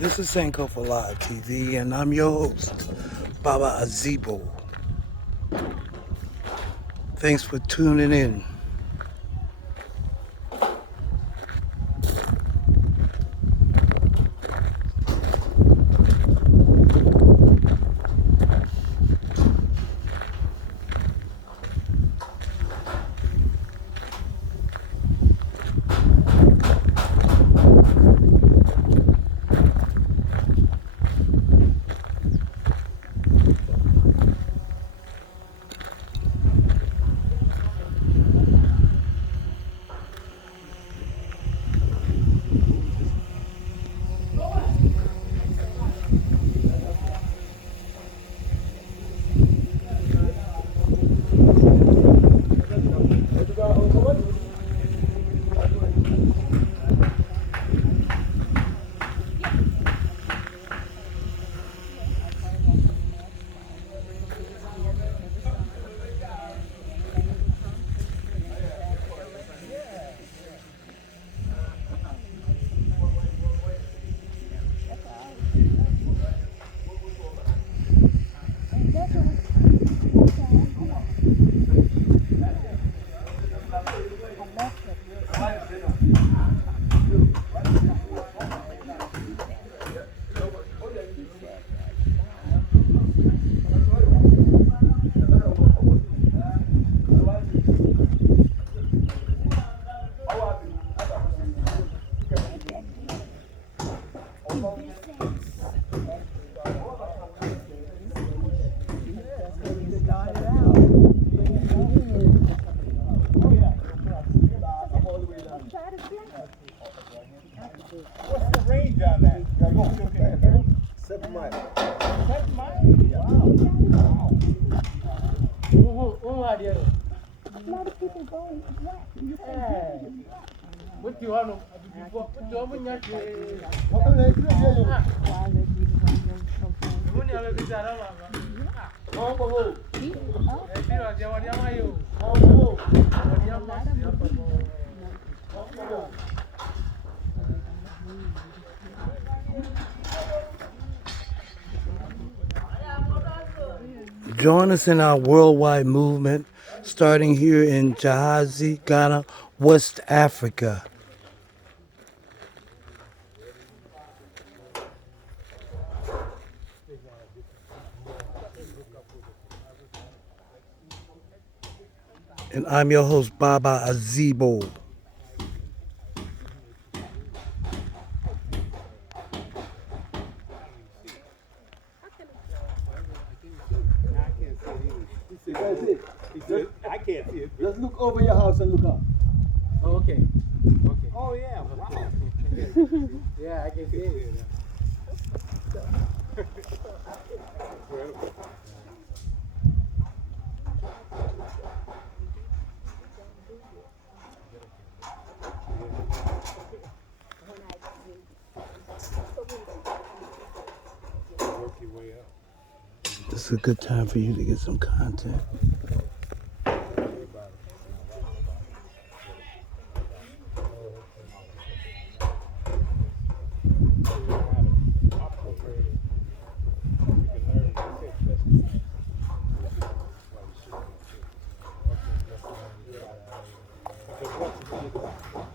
This is Sankofa Live TV, and I'm your host, Baba Azebo. Thanks for tuning in. What's the range on that? 7 miles. 7 miles? Wow. A lot of people go black. What do you want? Join us in our worldwide movement, starting here in Gyaahadze Ghana, West Africa. And I'm your host, Baba Azebo. I can't see it. Just look over your house and look up. Oh, okay. Okay. Oh, yeah. Wow. Yeah, I can see it. This is a good time for you to get some content.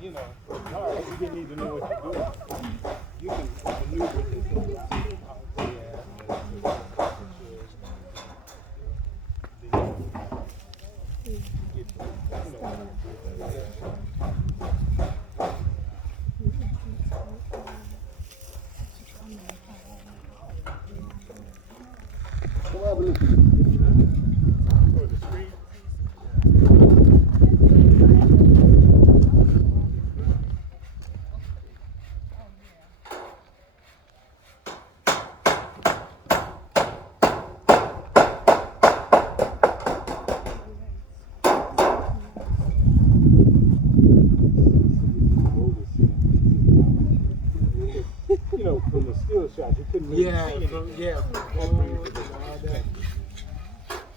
You know, hard. You didn't even know what you're doing. You can maneuver this thing. You know, from the still shot, you couldn't really see anything. yeah.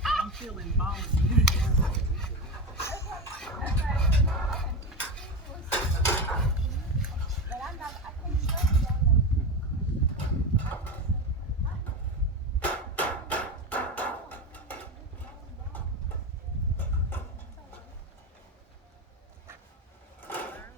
I'm feeling bones.